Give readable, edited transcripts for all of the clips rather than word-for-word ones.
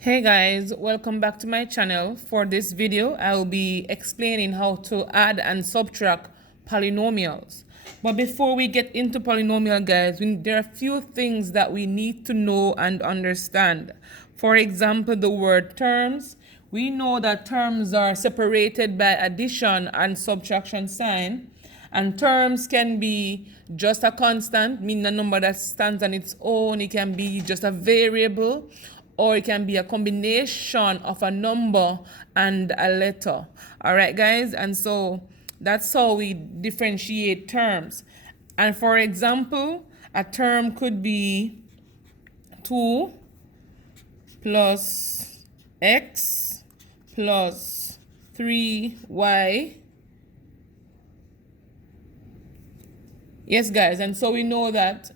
Hey guys, welcome back to my channel. For this video, I will be explaining how to add and subtract polynomials. But before we get into polynomial, guys, there are a few things that we need to know and understand. For example, the word terms. We know that terms are separated by addition and subtraction sign. And terms can be just a constant, meaning a number that stands on its own. It can be just a variable, or it can be a combination of a number and a letter. All right, guys? And so that's how we differentiate terms. And for example, a term could be 2 plus x plus 3y. Yes, guys, and so we know that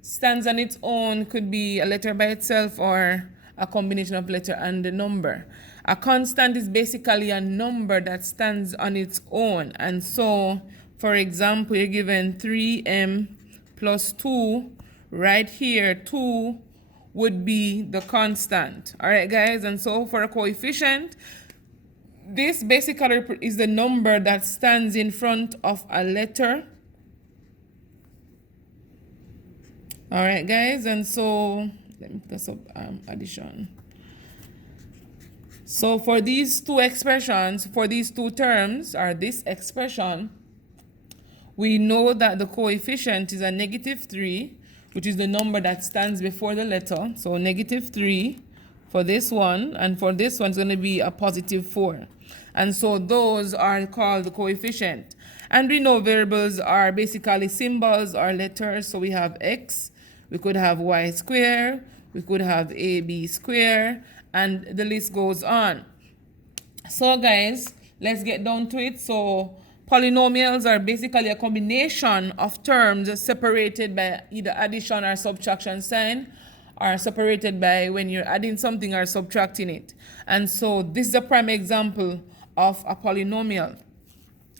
stands on its own could be a letter by itself or a combination of letter and the number. A constant is basically a number that stands on its own. And so, for example, you're given 3m plus 2. Right here, 2 would be the constant. All right, guys, and so for a coefficient, this basically is the number that stands in front of a letter. All right, guys, and so let me put this up, addition. So for these two expressions, for these two terms, or this expression, we know that the coefficient is a -3, which is the number that stands before the letter. So -3 for this one, and for this one, it's going to be a +4. And so those are called the coefficient. And we know variables are basically symbols or letters. So we have x, we could have y squared, we could have ab squared, and the list goes on. So guys, let's get down to it. So polynomials are basically a combination of terms separated by either addition or subtraction sign, or separated by when you're adding something or subtracting it. And so this is a prime example of a polynomial.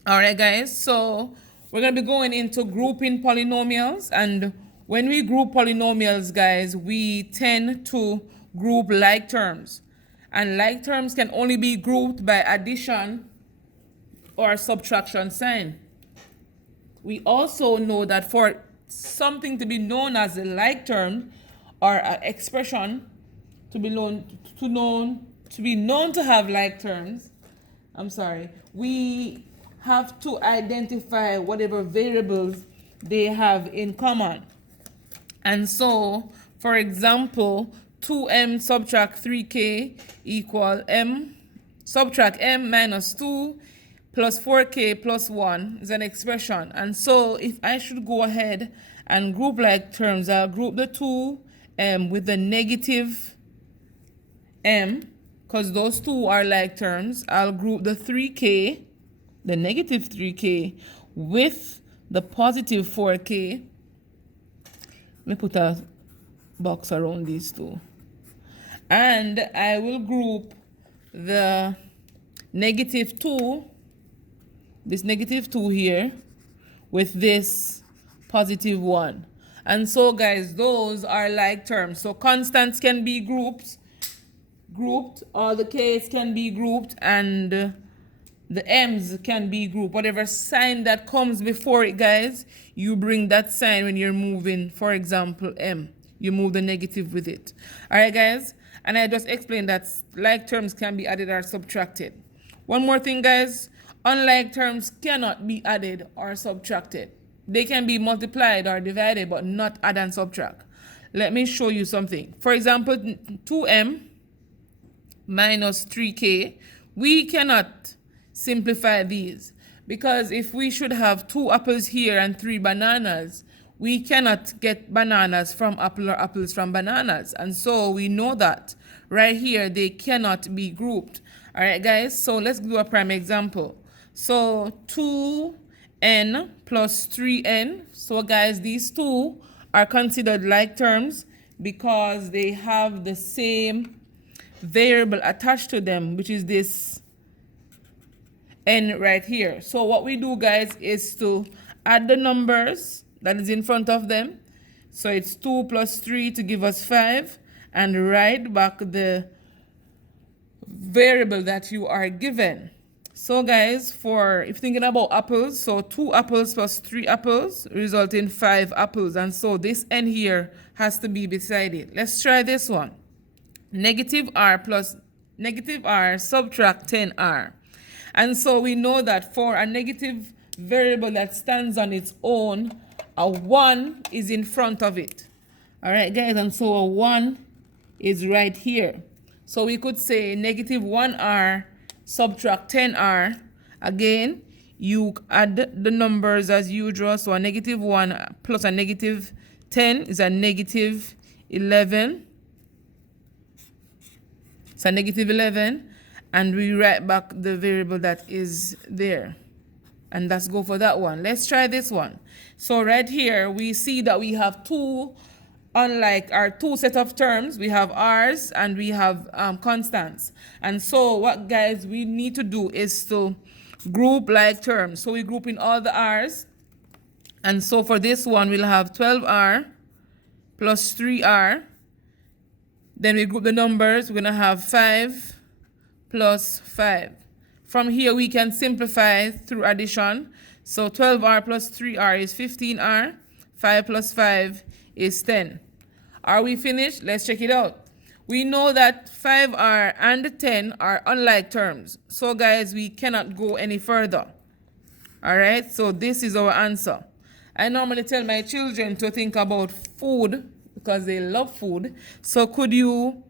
All right, guys, so we're going to be going into grouping polynomials. And when we group polynomials, guys, we tend to group like terms. And like terms can only be grouped by addition or subtraction sign. We also know that for something to be known as a like term or an expression to be known to have like terms, we have to identify whatever variables they have in common. And so, for example, 2m subtract 3k equal m, subtract m minus 2 plus 4k plus 1 is an expression. And so if I should go ahead and group like terms, I'll group the 2m with the negative m, because those two are like terms. I'll group the 3k, the negative 3k, with the positive 4k. Let me put a box around these two. And I will group the -2, this -2 here, with this +1. And so, guys, those are like terms. So constants can be grouped, all the k's can be grouped, and the m's can be grouped. Whatever sign that comes before it, guys, you bring that sign when you're moving, for example, m. You move the negative with it. All right, guys? And I just explained that like terms can be added or subtracted. One more thing, guys. Unlike terms cannot be added or subtracted. They can be multiplied or divided, but not add and subtract. Let me show you something. For example, 2m minus 3k, we cannot simplify these, because if we should have 2 apples here and 3 bananas, we cannot get bananas from apple or apples from bananas. And so we know that right here they cannot be grouped. All right, guys, so let's do a prime example. So 2n plus 3n. So guys, these two are considered like terms because they have the same variable attached to them, which is this n right here. So what we do, guys, is to add the numbers that is in front of them. So it's 2 plus 3 to give us 5, and write back the variable that you are given. So guys, if you're thinking about apples, so 2 apples plus 3 apples result in 5 apples. And so this n here has to be beside it. Let's try this one. Negative r plus negative r subtract 10r. And so we know that for a negative variable that stands on its own, a 1 is in front of it. All right, guys, and so a 1 is right here. So we could say negative 1r subtract 10r. Again, you add the numbers as usual. So a negative 1 plus a negative 10 is a negative 11. It's a negative 11. And we write back the variable that is there. And let's go for that one. Let's try this one. So right here, we see that we have unlike our 2 set of terms, we have r's and we have constants. And so what, guys, we need to do is to group like terms. So we group in all the r's. And so for this one, we'll have 12r plus 3r. Then we group the numbers. We're going to have 5 plus 5. From here, we can simplify through addition. So 12r plus 3r is 15r. 5 plus 5 is 10. Are we finished? Let's check it out. We know that 5r and 10 are unlike terms. So guys, we cannot go any further. All right, so this is our answer. I normally tell my children to think about food because they love food. So could you,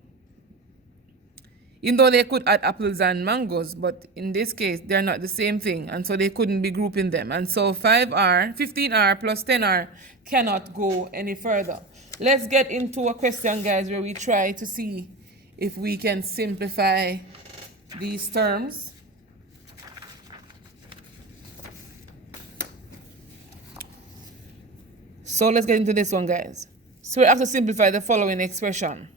even though they could add apples and mangoes, but in this case, they're not the same thing. And so they couldn't be grouping them. And so 15r plus 10r cannot go any further. Let's get into a question, guys, where we try to see if we can simplify these terms. So let's get into this one, guys. So we have to simplify the following expression.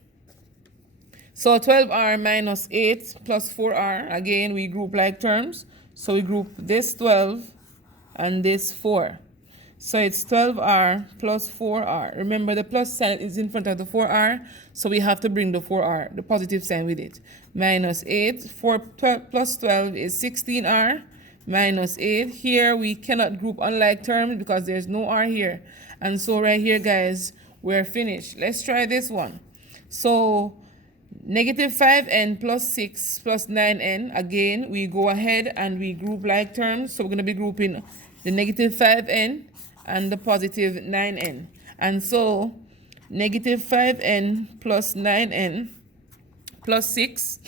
So 12r minus 8 plus 4r, again, we group like terms. So we group this 12 and this 4. So it's 12r plus 4r. Remember, the plus sign is in front of the 4r, so we have to bring the 4r, the positive sign with it. Minus 8, 12 plus 12 is 16r, minus 8. Here, we cannot group unlike terms because there's no r here. And so right here, guys, we're finished. Let's try this one. So negative 5n plus 6 plus 9n. Again, we go ahead and we group like terms. So we're going to be grouping the negative 5n and the positive 9n. And so negative 5n plus 9n plus 6.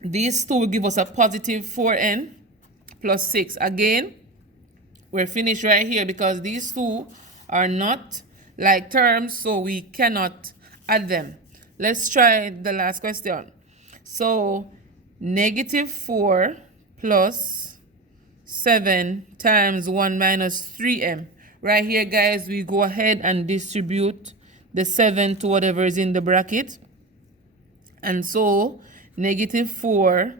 These two will give us a positive 4n plus 6. Again, we're finished right here because these two are not like terms, so we cannot add them. Let's try the last question. So negative 4 plus 7 times 1 minus 3m. Right here, guys, we go ahead and distribute the 7 to whatever is in the bracket. And so negative 4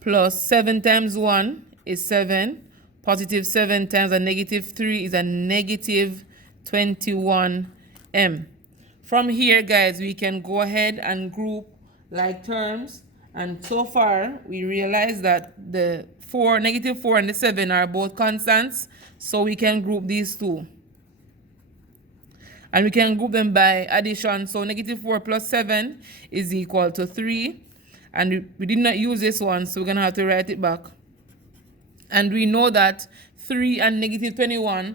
plus 7 times 1 is 7. Positive 7 times a negative 3 is a negative 21m. From here, guys, we can go ahead and group like terms. And so far, we realize that the negative 4 and the 7 are both constants. So we can group these two. And we can group them by addition. So negative 4 plus 7 is equal to 3. And we did not use this one, so we're going to have to write it back. And we know that 3 and negative 21m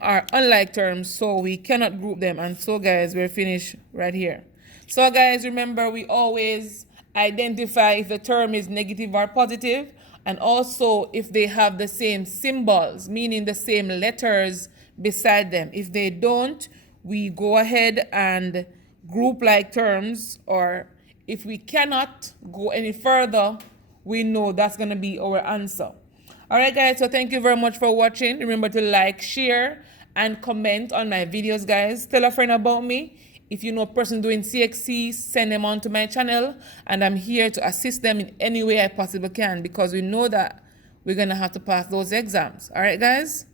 are unlike terms, so we cannot group them. And so, guys, we're finished right here. So, guys, remember, we always identify if the term is negative or positive, and also if they have the same symbols, meaning the same letters beside them. If they don't, we go ahead and group like terms, or if we cannot go any further, we know that's going to be our answer. All right, guys, so thank you very much for watching. Remember to like, share, and comment on my videos, guys. Tell a friend about me. If you know a person doing CXC, send them on to my channel, and I'm here to assist them in any way I possibly can, because we know that we're going to have to pass those exams. All right, guys?